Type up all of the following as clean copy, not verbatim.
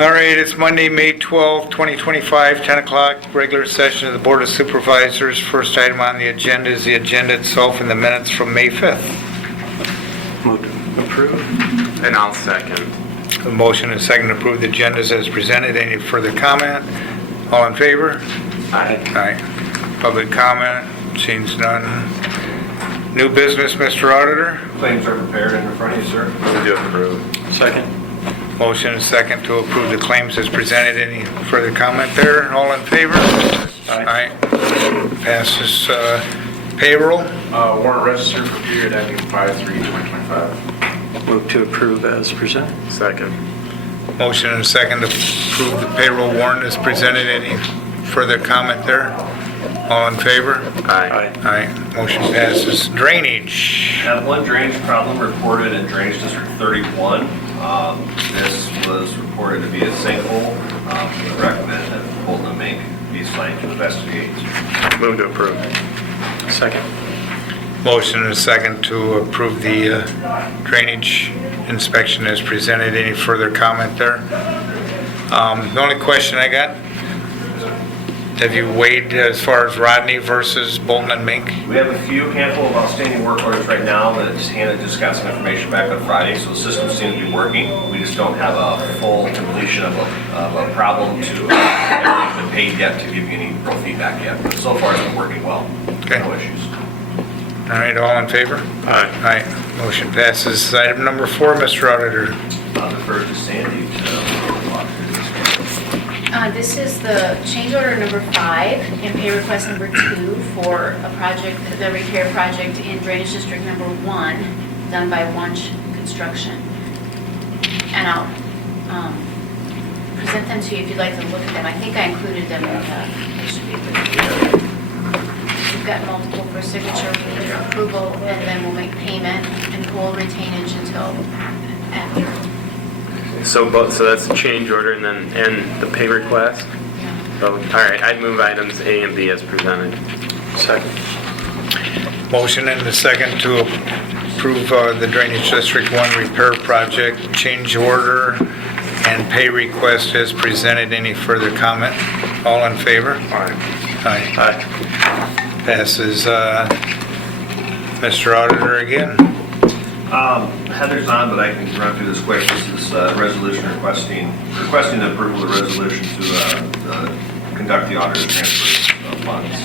All right, it's Monday, May 12, 2025, 10 o'clock, regular session of the Board of Supervisors. First item on the agenda is the agenda itself and the minutes from May 5th. Move to approve. And I'll second. A motion and a second to approve the agendas as presented. Any further comment? All in favor? Aye. Aye. Public comment? Seems none. New business, Mr. Auditor? Claims are prepared in front of you, sir. Move to approve. Second. Motion and second to approve the claims as presented. Any further comment there? All in favor? Aye. Passes. Payroll? Warrant register for period ending 5/3/2025. Move to approve as presented. Second. Motion and second to approve the payroll warrant as presented. Any further comment there? All in favor? Aye. Aye. Motion passes. Drainage. Have one drainage problem reported in Drainage District 31. This was reported to be a sinkhole. We recommend that Bolton and Mink be assigned to investigate. Move to approve. Second. Motion and a second to approve the drainage inspection as presented. Any further comment there? The only question I got, have you weighed as far as Rodney versus Bolton and Mink? We have a handful of outstanding work orders right now that Hannah just got some information back on Friday, so the system seems to be working. We just don't have a full completion of a problem to everything's been paid yet to give you any real feedback yet. But so far it's been working well. Okay. No issues. All right, all in favor? Aye. Aye. Motion passes. Item number 4, Mr. Auditor. I'll defer to Sandy to walk through this. This is the change order number 5 and pay request number 2 for a project, the repair project in Drainage District number 1, done by Wunsch Construction. And I'll present them to you if you'd like to look at them. I think I included them in the, they should be good. We've got multiple for signature, we need your approval, and then we'll make payment and pull retainage until after. So that's the change order and the pay request? Yeah. So, all right, I'd move items A and B as presented. Second. Motion and a second to approve the Drainage District 1 repair project, change order, and pay request as presented. Any further comment? All in favor? Aye. Aye. Aye. Passes. Mr. Auditor again. Heather's on, but I can run through this quick. This is resolution requesting the approval of the resolution to conduct the auditor's transfer of funds.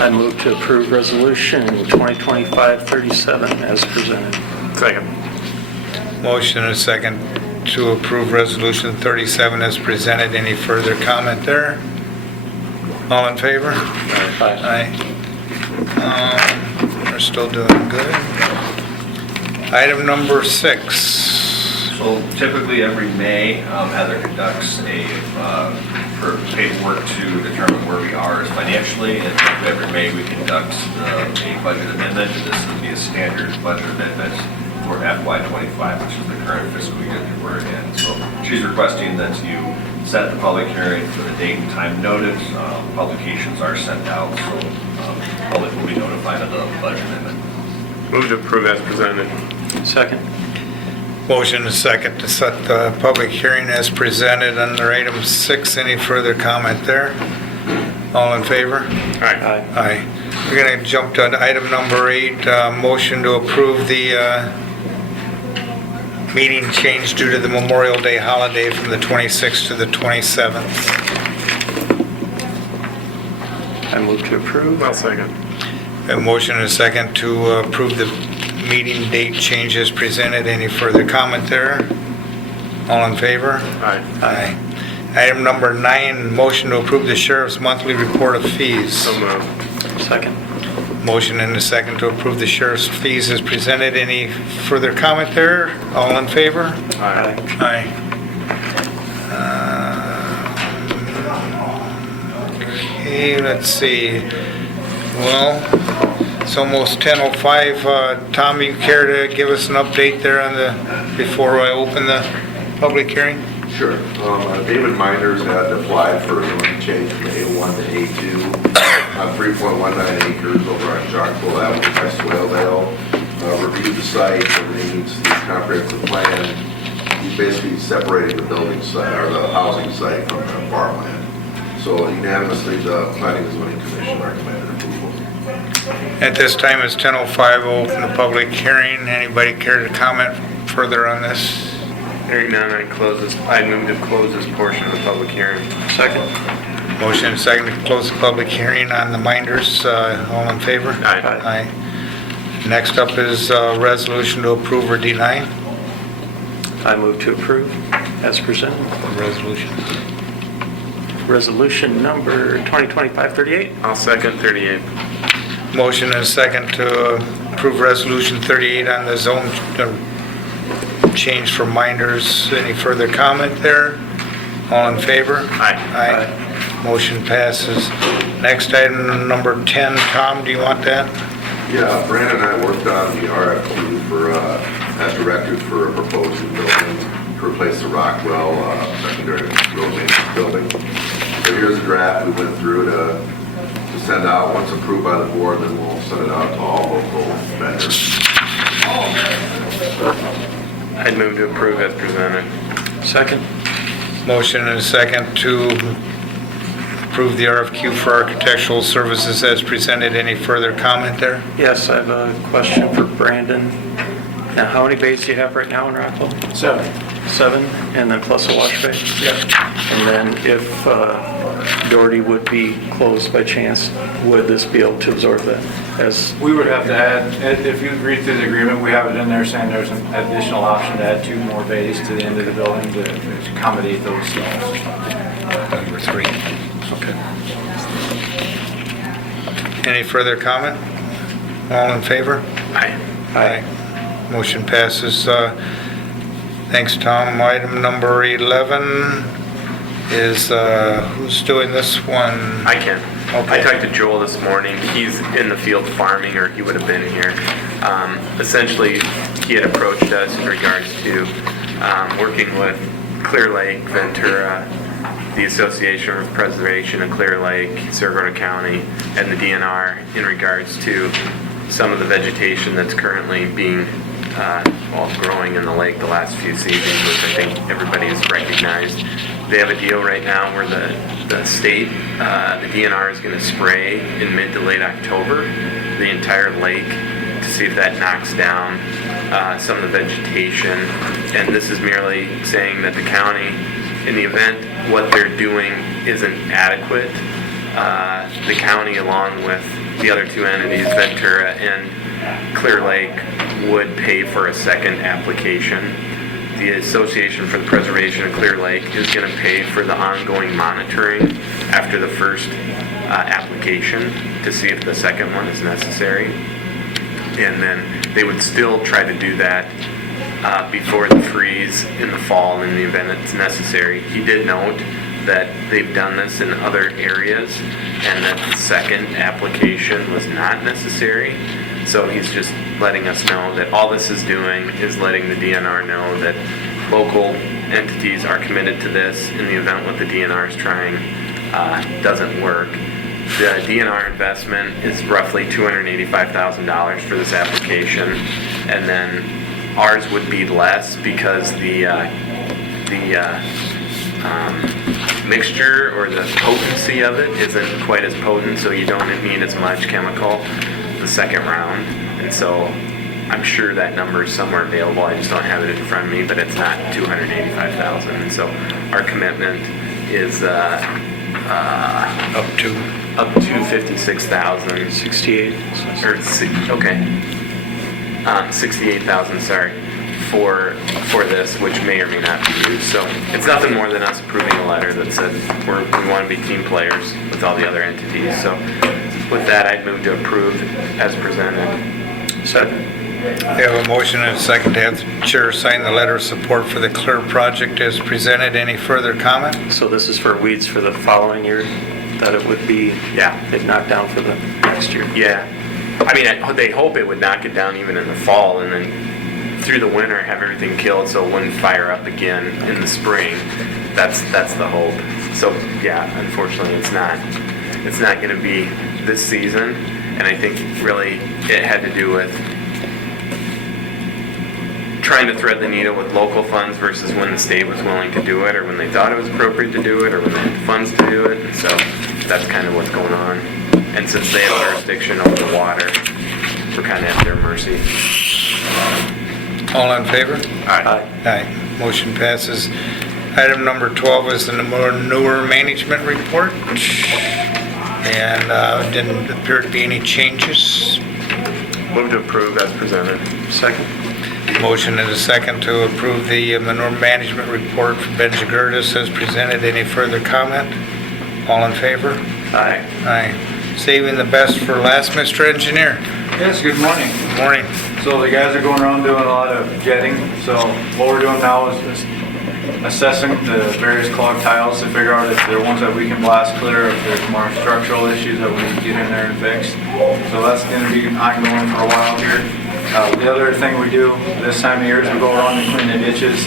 I move to approve resolution 2025-37 as presented. Second. Motion and a second to approve resolution 37 as presented. Any further comment there? All in favor? Aye. We're still doing good. Item number 6. So typically every May, Heather conducts for paperwork to determine where we are financially, and every May we conduct a budget amendment. This would be a standard budget amendment for FY25, which is the current fiscal year that we're in. So she's requesting that you set the public hearing for the date and time noted. Publications are sent out, so the public will be notified of the budget amendment. Move to approve as presented. Second. Motion and a second to set the public hearing as presented under item 6. Any further comment there? All in favor? Aye. Aye. We're going to jump to item number 8. Motion to approve the meeting change due to the Memorial Day holiday from the 26th to the 27th. I move to approve. I'll second. A motion and a second to approve the meeting date changes presented. Any further comment there? All in favor? Aye. Aye. Item number 9, motion to approve the sheriff's monthly report of fees. So moved. Second. Motion and a second to approve the sheriff's fees as presented. Any further comment there? All in favor? Aye. Aye. Okay, let's see. Well, it's almost 10:05. Tom, you care to give us an update there on before I open the public hearing? Sure. David Miners had applied for a change from A1 to A2 on 3.19 acres over on Jockville Avenue by Swaledale. Reviewed the site, everything meets the comprehensive plan. He basically separating the building site, or the housing site from the farmland. So unanimously, the Planning and Zoning Commission recommended approval. At this time, it's 10:05, we'll open the public hearing. Anybody care to comment further on this? Hearing none, I move to close this portion of the public hearing. Second. Motion and second to close the public hearing on the minders. All in favor? Aye. Aye. Next up is resolution to approve or deny. I move to approve as presented. Resolution. Resolution number 2025-38. I'll second 38. Motion and second to approve resolution 38 on the zone change for minders. Any further comment there? All in favor? Aye. Aye. Motion passes. Next item, number 10. Tom, do you want that? Yeah, Brandon and I worked on the RFQ for, as directed for a proposed new building to replace the Rockwell secondary road maintenance building. So here's the draft we went through to send out. Once approved by the board, then we'll send it out to all local vendors. I'd move to approve as presented. Second. Motion and second to approve the RFQ for architectural services as presented. Any further comment there? Yes, I have a question for Brandon. Now, how many bays do you have right now in Rockwell? 7. 7, and then plus a wash bay? Yep. And then if Doherty would be closed by chance, would this be able to absorb that? As We would have to add, if you read through the agreement, we have it in there saying there's an additional option to add 2 more bays to the end of the building to accommodate those stalls. Number 3. Okay. Any further comment? All in favor? Aye. Aye. Motion passes. Thanks, Tom. Item number 11 is, who's doing this one? I can. Okay. I talked to Joel this morning. He's in the field farming, or he would have been here. Essentially, he had approached us in regards to working with Clear Lake, Ventura, the Association of Preservation of Clear Lake, Cerro Gordo County, and the DNR in regards to some of the vegetation that's currently being growing in the lake the last few seasons, which I think everybody has recognized. They have a deal right now where the state, the DNR is going to spray in mid to late October the entire lake to see if that knocks down some of the vegetation. And this is merely saying that the county, in the event what they're doing isn't adequate, the county, along with the other 2 entities, Ventura and Clear Lake, would pay for a second application. The Association for the Preservation of Clear Lake is going to pay for the ongoing monitoring after the first application to see if the second one is necessary. And then they would still try to do that before the freeze in the fall in the event it's necessary. He did note that they've done this in other areas and that the second application was not necessary. So he's just letting us know that all this is doing is letting the DNR know that local entities are committed to this in the event what the DNR is trying doesn't work. The DNR investment is roughly $285,000 for this application, and then ours would be less because the mixture or the potency of it isn't quite as potent, so you don't need as much chemical the second round. And so I'm sure that number is somewhere available. I just don't have it in front of me, but it's not $285,000. And so our commitment is Up to. $56,000. 68. Or $68,000, sorry, for this, which may or may not be used. So it's nothing more than us approving a letter that said we want to be team players with all the other entities. So with that, I'd move to approve as presented. Second. We have a motion and a second to have the chair sign the letter of support for the Clear project as presented. Any further comment? So this is for weeds for the following year, that it would be, Yeah. it knocked down for the next year? Yeah. I mean, they hope it would knock it down even in the fall, and then through the winter have everything killed so it wouldn't fire up again in the spring. That's the hope. So yeah, unfortunately it's not going to be this season, and I think really it had to do with trying to thread the needle with local funds versus when the state was willing to do it, or when they thought it was appropriate to do it, or when they had the funds to do it. And so that's kind of what's going on. And since they have jurisdiction over the water, we're kind of at their mercy. All in favor? Aye. Aye. Motion passes. Item number 12 is the manure management report. And didn't appear to be any changes. Move to approve as presented. Second. Motion and a second to approve the manure management report for Ben Jagurtis as presented. Any further comment? All in favor? Aye. Aye. Saving the best for last, Mr. Engineer. Yes, good morning. Good morning. So the guys are going around doing a lot of jetting. So what we're doing now is just assessing the various clogged tiles to figure out if there are ones that we can blast clear, or if there's more structural issues that we can get in there and fix. So that's going to be ongoing for a while here. The other thing we do this time of year is we go around and clean the ditches.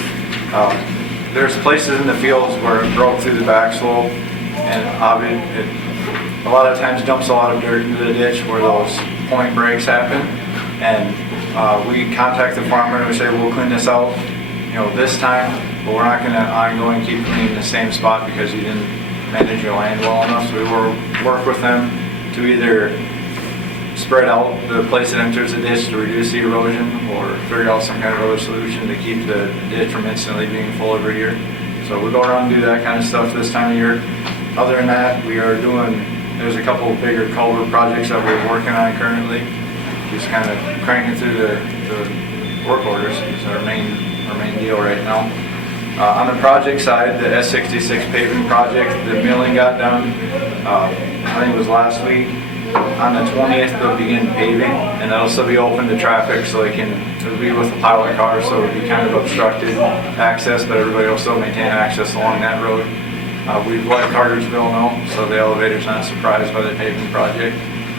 There's places in the fields where it broke through the back slope, and it a lot of times dumps a lot of dirt into the ditch where those point breaks happen. And we contact the farmer and we say, we'll clean this out, this time, but we're not going to ongoing keep cleaning the same spot because you didn't manage your land well enough. So we work with them to either spread out the place that enters the ditch to reduce the erosion, or figure out some kind of other solution to keep the ditch from instantly being full every year. So we go around and do that kind of stuff this time of year. Other than that, there's a couple of bigger culvert projects that we're working on currently. Just kind of cranking through the work orders is our main deal right now. On the project side, the S66 paving project, the milling got done, I think it was last week. On the 20th, they'll begin paving, and that'll still be open to traffic, so it'll be with the pilot car, so it'll be kind of obstructed access, but everybody will still maintain access along that road. We've let Cartersville know, so the elevator's not surprised by the paving project.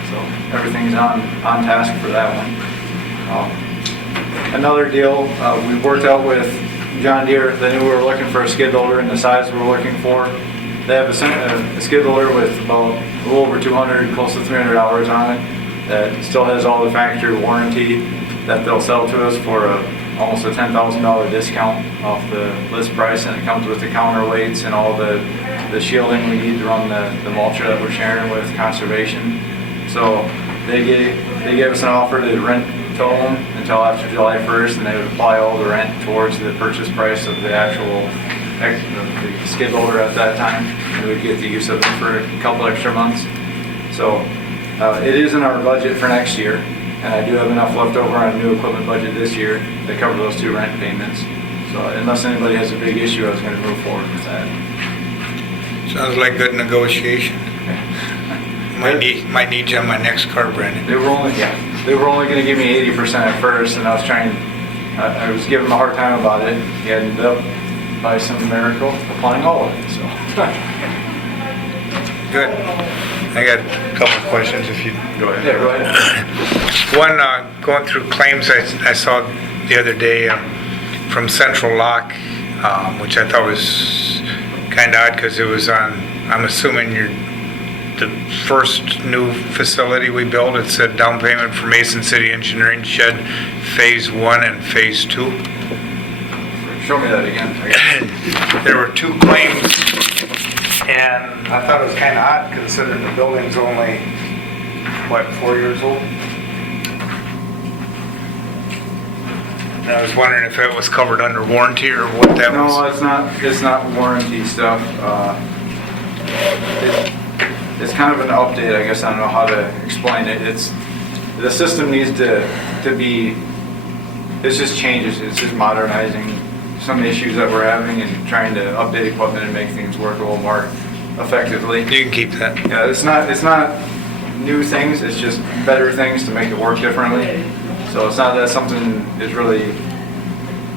So everything's on task for that one. Another deal, we worked out with John Deere. They knew we were looking for a skid loader in the size we were looking for. They have a skid loader with about a little over 200, close to 300 hours on it that still has all the factory warranty that they'll sell to us for almost a $10,000 discount off the list price, and it comes with the counterweights and all the shielding we need to run the mulcher that we're sharing with conservation. So they gave us an offer to rent tow them until after July 1st, and they would apply all the rent towards the purchase price of the actual the skid loader at that time, and we'd get the use of it for a couple extra months. So it is in our budget for next year, and I do have enough left over on a new equipment budget this year to cover those 2 rent payments. So unless anybody has a big issue, I was going to move forward with that. Sounds like good negotiation. Might need you on my next car, Brandon. They were only going to give me 80% at first, and I was giving him a hard time about it. He ended up, by some miracle, applying all of it. So Good. I got a couple of questions if you go ahead. yeah, go ahead. One, going through claims I saw the other day from Central Lock, which I thought was kind of odd because it was on, I'm assuming the first new facility we built. It said down payment for Mason City Engineering Shed Phase 1 and Phase 2. Show me that again. There were 2 claims, and I thought it was kind of odd considering the building's only, 4 years old? And I was wondering if it was covered under warranty or what that was. No, it's not warranty stuff. It's kind of an update, I guess. I don't know how to explain it. The system needs to be, it's just changes. It's just modernizing some issues that we're having and trying to update equipment and make things work a little more effectively. You can keep that. Yeah, it's not new things. It's just better things to make it work differently. So it's not that something is really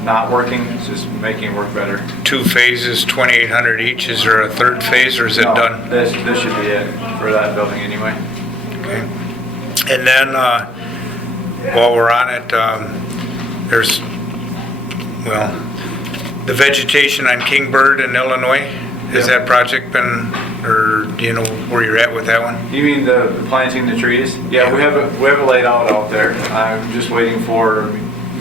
not working. It's just making it work better. 2 phases, 2,800 each. Is there a third phase, or is it No, done? This should be it for that building anyway. Okay. And then, while we're on it, there's, the vegetation on Kingbird in Illinois. Has Yeah. that project been, or do you know where you're at with that one? You mean the planting the trees? Yeah, we have it laid out there. I'm just waiting for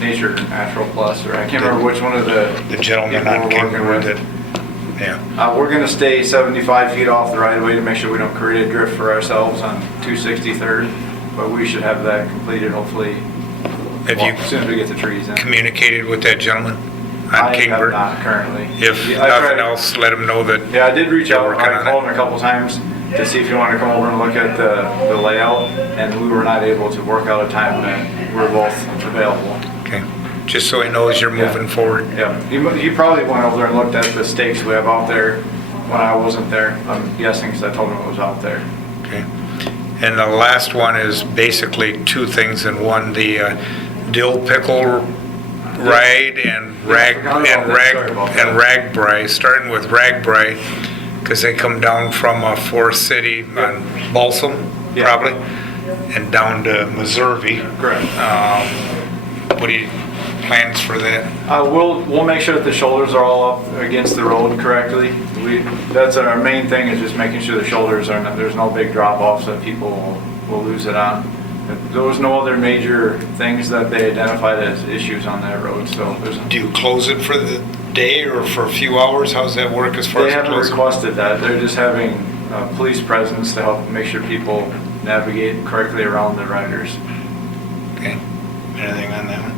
Natural Plus, or I can't remember which one of The gentleman people on we're King working Road with. that, yeah, We're gonna stay 75 feet off the right of way to make sure we don't create a drift for ourselves on 263rd, but we should have that completed hopefully have you as soon as we get the trees in. communicated with that gentleman on I have Kingbird? not currently. If Yeah, I nothing tried- else, let him know that, Yeah, I did reach You're out, working I on called it. him a couple times to see if he wanted to come over and look at the layout, and we were not able to work out a time that we're both available. okay, just so he knows you're Yeah. moving forward. Yeah, he probably went over there and looked at the stakes we have out there when I wasn't there, I'm guessing, because I told him it was out there. Okay. And the last one is basically two things in one, the dill pickle ride and ragbri, starting with ragbri, because they come down from Forest City on Balsam, Yeah. probably, and down to Missouri. Correct. What are your plans for that? We'll make sure that the shoulders are all up against the road correctly. That's our main thing, is just making sure the shoulders are not, there's no big drop-offs that people will lose it on. There was no other major things that they identified as issues on that road, so there's. Do you close it for the day or for a few hours? How's that work as far They as haven't closing? requested that, they're just having police presence to help make sure people navigate correctly around the riders. Okay, anything on that one?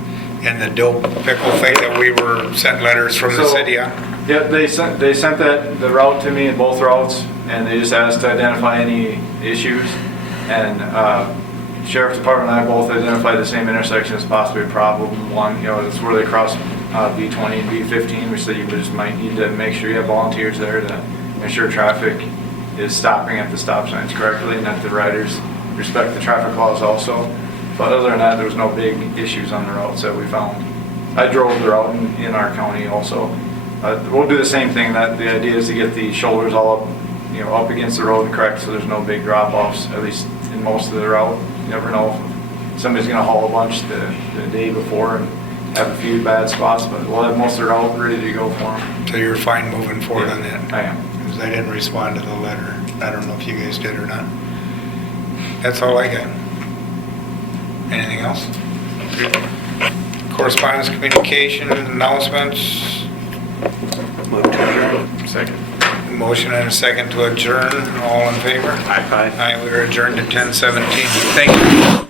And the dill pickle thing that we were sent letters from the So- city on? Yep, they sent the route to me in both routes, and they just asked to identify any issues. And Sheriff's Department and I both identified the same intersection as possibly a problem one. You know, it's where they cross B20 and B15, which that you just might need to make sure you have volunteers there to ensure traffic is stopping at the stop signs correctly and that the riders respect the traffic laws also. But other than that, there was no big issues on the routes that we found. I drove the route in our county also. We'll do the same thing. That the idea is to get the shoulders all up, you know, up against the road correct, so there's no big drop-offs, at least in most of the route. You never know if somebody's gonna haul a bunch the day before and have a few bad spots, but we'll have most of the route ready to go for them. So you're fine moving forward on that? I am. Because I didn't respond to the letter. I don't know if you guys did or not. That's all I got. Anything else? Correspondence, communication, announcements? Move to adjourn. Second. Motion and a second to adjourn. All in favor? Aye. Aye, we are adjourned at 10:17. Thank you.